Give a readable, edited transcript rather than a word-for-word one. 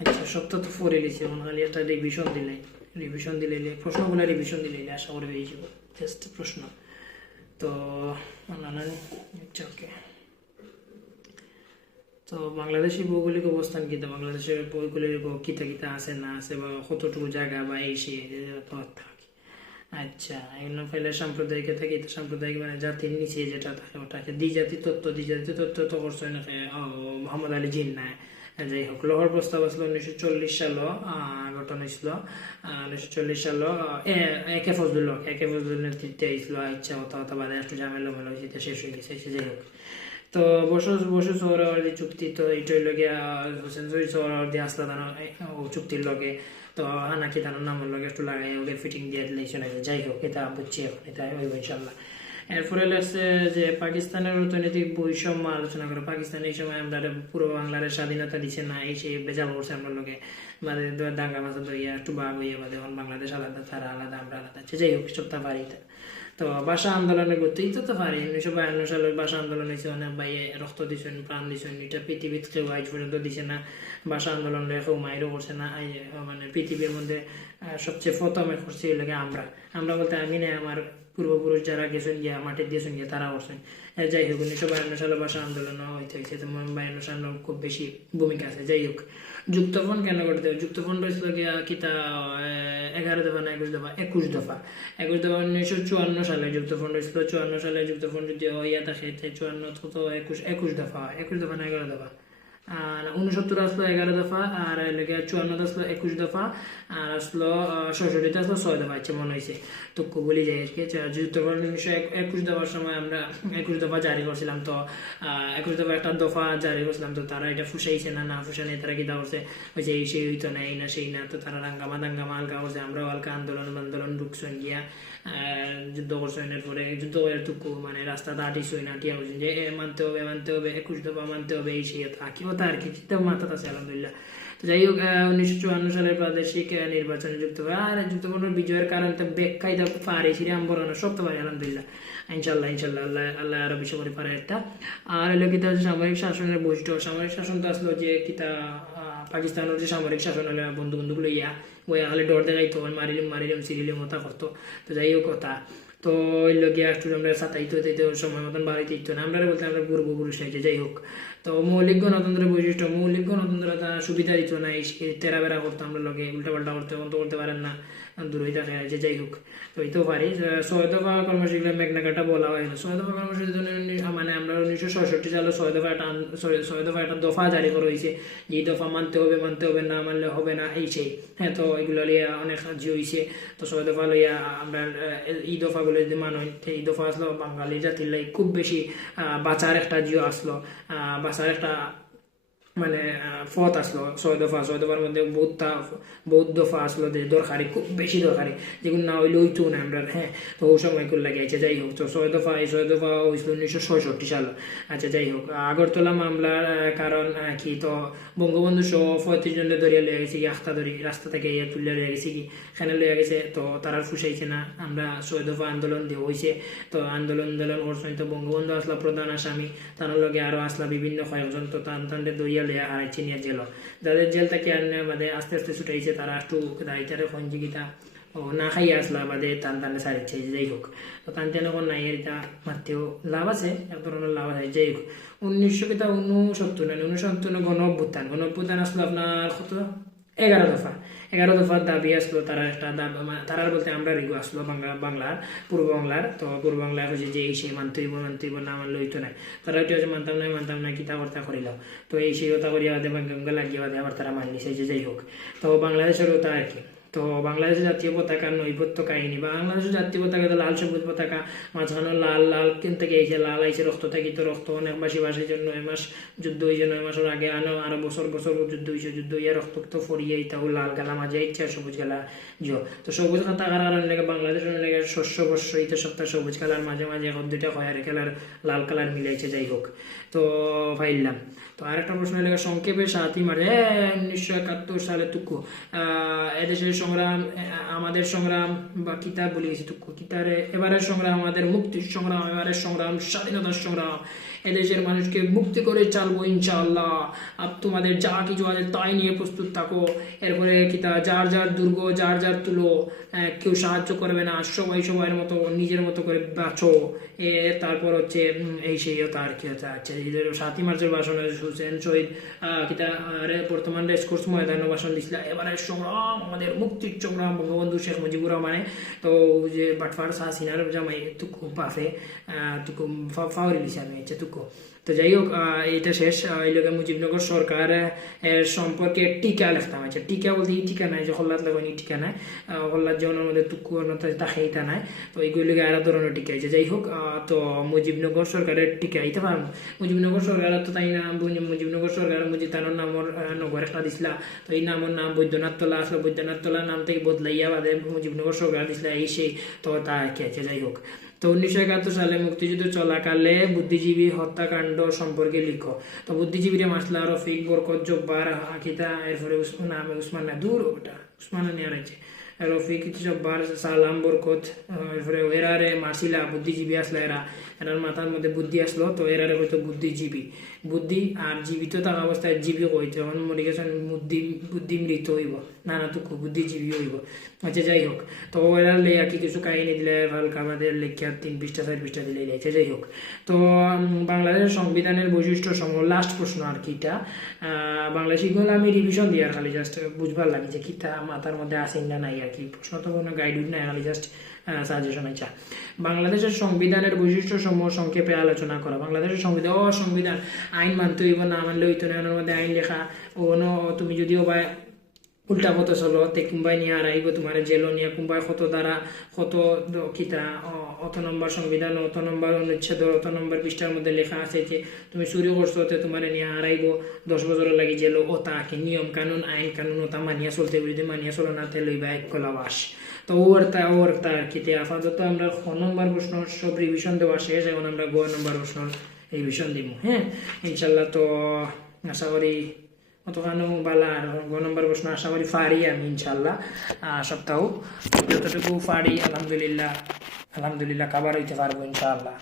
আচ্ছা, সপ্তাহ তো পড়ে লিছি, এখন খালি একটা রিভিশন দিলে প্রশ্নগুলো রিভিশন দিলে আশা করি পেয়ে যাব। জাস্ট প্রশ্ন তো আচ্ছা ওকে। তো বাংলাদেশি ভৌগোলিক অবস্থান কিতা, বাংলাদেশের ভৌগোলিক কিতা কিতা আছে না আছে বা কতটুকু জায়গা বা এই সে থাকে। আচ্ছা, এগুলো ফেলে সাম্প্রদায়িক থাকে, সাম্প্রদায়িক মানে জাতির নিচে যেটা থাকে ওটাকে দ্বিজাতি তত্ত্ব তো করছে না মোহাম্মদ আলী জিন্নাহ। যাই হোক, লোহর প্রস্তাব আসলো 1940 সাল গঠন হয়েছিল। 1940 সাল একে ফজলুল নেতৃত্বে হয়েছিল। ইচ্ছা কথা বাদে একটু ঝামেলা হয়েছে, শেষ হয়ে গেছে। যাই হোক, তো বসু সৌরাবর্তী চুক্তি তো এইটাই লগে হোসেন শহীদ সৌরাবর্তী আসলা চুক্তির লগে তো হানাকি তার নামের লগে একটু লাগাই ওকে ফিটিং দিয়ে দিলেই নাকি। যাই হোক, এটা বুঝছি এখন, এটা হইব ইনশাল্লাহ। এরপরে লাগছে যে পাকিস্তানের অর্থনৈতিক বৈষম্য আলোচনা করে। পাকিস্তান এই সময় আমরা পুরো বাংলার স্বাধীনতা দিচ্ছে না, এই সেই বেজাল করছে আমরা লোকে বাদে দাঙ্গা মাথা ধরিয়া একটু বাঘ হইয়া বাদে এখন বাংলাদেশ আলাদা, তারা আলাদা, আমরা আলাদা। যাই হোক, সপ্তাহ পারি। তো ভাষা আন্দোলনের গতিই তো পারি। 1952 সালের ভাষা আন্দোলন হয়েছে, অনেক ভাই রক্ত দিচ্ছেন, প্রাণ দিচ্ছেন। এটা পৃথিবীর কেউ আজ পর্যন্ত দিছে না। ভাষা আন্দোলন কেউ মাইরও করছে না। মানে পৃথিবীর মধ্যে সবচেয়ে প্রথমে করছে এগুলোকে আমরা বলতে আমি না, আমার পূর্বপুরুষ যারা গেছেন গিয়া মাটির দিয়েছেন গিয়া তারা করছেন। যাই হোক, 1952 সালে ভাষা আন্দোলন হয়েছে, তো 52 সালের খুব বেশি ভূমিকা আছে। যাই হোক, যুক্তফ্রন্ট কেন করতে হবে? যুক্তফ্রন্ট হয়েছিল গিয়া কিতা 11 দফা না 21 দফা 21 দফা 1954 সালে যুক্তফ্রন্ট হয়েছিল। 54 সালে যুক্তফ্রন্ট যদি ইয়া থাকে 54 তো 21 দফা না 11 দফা। আর 69 আসলো 11 দফা, আর 54 আসলো 21 দফা, আর আসলো 66 আসলো 6 দফা। আচ্ছা, মনে হয়েছে তো বলি যাই আর কি। যুক্তফ্রন্ট 1921 দফার সময় আমরা 21 দফা জারি করছিলাম। তো 21 দফা একটা দফা জারি করছিলাম, তো তারা এটা ফুসাইছে না ফুসাই তারা কি করছে, ওই যে এই সেই হইতো না, এই না সেই না, তো তারা দাঙ্গামা হালকা করছে। আমরাও হালকা আন্দোলন ঢুকছেন গিয়া যুদ্ধ করছেন। এরপরে যুদ্ধ করে টুকু মানে রাস্তাতে আটিসই না, টিয়া বলছেন যে মানতে হবে 21 দফা মানতে হবে, এই সেই থাকিও তা আর কি, মাথাতে আছে আলহামদুলিল্লাহ। তো যাই হোক, 1954 সালের প্রাদেশিক নির্বাচনে আর যুক্তফ্রন্টের বিজয়ের কারণ তো ব্যাখ্যাই পারে সিরিয়াম বরানো সব তো পারে আলহামদুলিল্লাহ। ইনশাল্লাহ আল্লাহ আরো বেশি করে পারে একটা। আর হলো কিতা সামরিক শাসনের বৈশিষ্ট্য। সামরিক শাসন তো আসলো যে কিতা পাকিস্তানের যে সামরিক শাসন হলে বন্ধু লইয়া ওই আলে ডর দেখাইতো, মারিলাম সিরিলিম মতা করতো। তো যাই হোক কথা, তো ওই লগিয়া একটু আমরা সাতাইতে সময় মতন বাড়িতে ইতো না, আমরা বলতে আমরা পূর্বপুরুষ হয়েছে। যাই হোক, তো মৌলিক গণতন্ত্রের বৈশিষ্ট্য, মৌলিক গণতন্ত্রতা সুবিধা দিত না, এই তেরা বেড়া করতো আমরা লগে, উল্টাপাল্টা করতে পারেন না, দূর হয়ে থাকে আছে। যাই হোক, তো এইটাও পারি। 6 দফা কর্মসূচি ম্যাগনা কার্টা বলা হয় না। 6 দফা কর্মসূচি মানে আমরা 1966 সালে 6 দফা একটা দফা জারি করা হয়েছে, যে এই দফা মানতে হবে না মানলে হবে না, এই সেই। হ্যাঁ, তো এগুলো লিয়া অনেক সাহায্য হয়েছে। তো 6 দফা লইয়া আমরা এই দফাগুলো যদি মানই, এই দফা আসলো বাঙালি জাতির লাই খুব বেশি বাঁচার একটা জিও আসলো, বাঁচার একটা মানে পথ আসলো। 6 দফার মধ্যে বহুত দফা আসলো যে দরকারি, খুব বেশি দরকারি, যেগুলো না হইলে হইতো না আমরা। হ্যাঁ, তো ওই সময় করে লাগিয়েছে। যাই হোক, তো 6 দফা হয়েছিল 1966 সাল। আচ্ছা, যাই হোক, আগরতলা মামলার কারণ কি, তো বঙ্গবন্ধু সহ 35 জনের ধরিয়া লিয়ে গেছে কি, আখতা ধরি রাস্তা থেকে তুলিয়া লিয়ে গেছে কি, এখানে লিয়ে গেছে। তো তারা ফুসাইছে না, আমরা 6 দফা আন্দোলন দিয়ে হয়েছে। তো আন্দোলন করছেন, তো বঙ্গবন্ধু আসলা প্রধান আসামি, তার লগে আরো আসলা বিভিন্ন কয়েকজন, তো তাদের দইয়া লিয়া হারাইছে নিয়ে জেল, যাদের জেল থেকে আনে বাদে আস্তে আস্তে ছুটাইছে, তারা একটু দায়িত্বের সঞ্জিকিতা ও না খাইয়া আসলা বাদে টানে সারিচ্ছে। যাই হোক, তো টানতে নাই এটা মারতেও লাভ আছে, এক ধরনের লাভ আছে। যাই হোক, 1969 গণ অভ্যুত্থান আসলো আপনার কত 11 দফার দাবি আসলো। তারা একটা তারার বলতে আমরা রেগু আসলো বাংলার পূর্ব বাংলার। তো পূর্ব বাংলায় হচ্ছে যে এই সেই মানতে হইব না মানলে হইতো না, তারা ওইটা হচ্ছে মানতাম না কিতা কর্তা করিল। তো এই সেই কথা করিয়া বাদে গঙ্গা লাগিয়ে বাদে আবার তারা মানিয়েছে। যে যাই হোক, তো বাংলাদেশের ওটা আর কি। তো বাংলাদেশের জাতীয় পতাকার নৈপথ্য কাহিনী, বাংলাদেশের জাতীয় পতাকা লাল সবুজ পতাকা, মাঝখানে লাল কিন্তু এই যে লাল আইছে রক্ত থাকি, তো রক্ত অনেক বাসির জন্য 9 মাস যুদ্ধ হয়েছে, 9 মাসের আগে আরো বছর যুদ্ধ হয়েছে, যুদ্ধ হইয়া রক্ত ফরিয়ে এটাও লাল গালা মাঝে ইচ্ছা সবুজ গালা জিও। তো সবুজ থাকার কারণে বাংলাদেশের শস্য বর্ষ ইতে সপ্তাহ সবুজ কালার মাঝে এক দুইটা খয়ারি কালার লাল কালার মিলাইছে। যাই হোক, তো ফাইলাম। তো আরেকটা প্রশ্ন লেগে সংক্ষেপে 7ই মার্চ 1971 সালে টুকু এদেশের সংগ্রাম, আমাদের সংগ্রাম বা কিতাব বলে গেছি টুকু কিতারে, এবারের সংগ্রাম আমাদের মুক্তির সংগ্রাম, এবারের সংগ্রাম স্বাধীনতার সংগ্রাম, এদেশের মানুষকে মুক্তি করে চালবো ইনশাআল্লাহ। তোমাদের যা কিছু আছে তাই নিয়ে প্রস্তুত থাকো। এরপরে কিতা যার যার দুর্গ যার যার তুলো, কেউ সাহায্য করবে না, সবাই সবার মতো নিজের মতো করে বাঁচো। তারপর হচ্ছে এই সেই হতো আর কি হচ্ছে। আচ্ছা 7ই মার্চের ভাষণ হুসেন শহীদ কিতা বর্তমান রেসকোর্স ময়দানে ভাষণ দিছিল। এবারে সংগ্রাম আমাদের মুক্তির সংগ্রাম বঙ্গবন্ধু শেখ মুজিবুর রহমানে তো যে বাটফার হাসিনার জামাই তুকু পাফে তুকু ফাওয়ারি দিছে আমি হচ্ছে তুকু। তো যাই হোক এইটা শেষ। এই লোকের মুজিবনগর সরকার সম্পর্কে টিকা লিখতাম। আচ্ছা টিকা বলতে এই টিকা নাই যে হল্লাদ লাগানি টিকা নাই, হল্লাদ যেমন আমাদের তুকু তাকে এটা নাই। তো এইগুলি আলাদা ধরনের টিকা আছে। যাই হোক তো মুজিবনগর সরকারের টিকা এইতে পারম। মুজিবনগর সরকার তো তাই না, মুজিবনগর সরকার মুজিতানোর নামর নগর একটা দিছিলা। তো এই নামের নাম বৈদ্যনাথ তলা আসলে বৈদ্যনাথ তলার নাম থেকে বদলাইয়া বাদে মুজিবনগর সরকার দিছিলা এই সেই। তো তা কি আছে। যাই হোক তো 1971 সালে মুক্তিযুদ্ধ চলাকালে বুদ্ধিজীবী হত্যাকাণ্ড সম্পর্কে লিখো। তো বুদ্ধিজীবীরা মাসলা রফিক বরকত জব্বার আকিতা এরপরে উসমান না দূর ওটা উসমান নিয়ে রয়েছে রফিক জব্বার সালাম বরকত এরপরে এরারে মারছিলা বুদ্ধিজীবী আসলো। এরার মাথার মধ্যে বুদ্ধি আসলো তো এরারে হয়তো বুদ্ধিজীবী বুদ্ধি আর জীবিত থাকা অবস্থায় জীবী হইতে যখন মরে গেছেন বুদ্ধি মৃত হইব নানাটুকু বুদ্ধিজীবী হইব। আচ্ছা যাই হোক তো এরা লেয়া কি কিছু কাহিনী দিলে হালকা আমাদের লেখা 3 পৃষ্ঠা 4 পৃষ্ঠা দিলে যাইছে। যাই হোক তো বাংলাদেশের সংবিধানের বৈশিষ্ট্য সমূহ লাস্ট প্রশ্ন আর কি এটা বাংলাদেশি গুলো আমি রিভিশন দিই আর খালি জাস্ট বুঝবার লাগে যে কিতা মাথার মধ্যে আসেন না নাই আর কি। প্রশ্ন তো কোনো গাইড নাই, খালি জাস্ট সাজেশন। আচ্ছা বাংলাদেশের সংবিধানের বৈশিষ্ট্য সমূহ সংক্ষেপে আলোচনা করা। বাংলাদেশের সংবিধান আইন মানতে হইব না মানলে হইতো না, ওনার মধ্যে আইন লেখা ও তুমি যদিও বা উল্টা পথে চলো তে কুম্বাই নিয়ে আর আইব তোমার জেলো নিয়ে কুম্বাই কত দ্বারা কত কিতা অত নম্বর সংবিধান অত নম্বর অনুচ্ছেদ অত নম্বর পৃষ্ঠার মধ্যে লেখা আছে যে তুমি চুরি করছো তে তোমার নিয়ে আর আইব 10 বছর লাগি জেলো। ও তাকে নিয়ম কানুন আইন কানুন ওটা মানিয়া চলতে যদি মানিয়া চলো না তে লইবা এক কলাবাস। তো ওর তার কিতে আপাতত আমরা খ নম্বর প্রশ্ন সব রিভিশন দেওয়া শেষ। এখন আমরা গ নম্বর প্রশ্ন রিভিশন দিব। হ্যাঁ ইনশাল্লাহ। তো আশা করি অতখানো বালা আর গ নম্বর প্রশ্ন আশা করি পারি আমি ইনশাল্লাহ। সপ্তাহ যতটুকু পারি আলহামদুলিল্লাহ কাবার হইতে পারবো ইনশাআল্লাহ।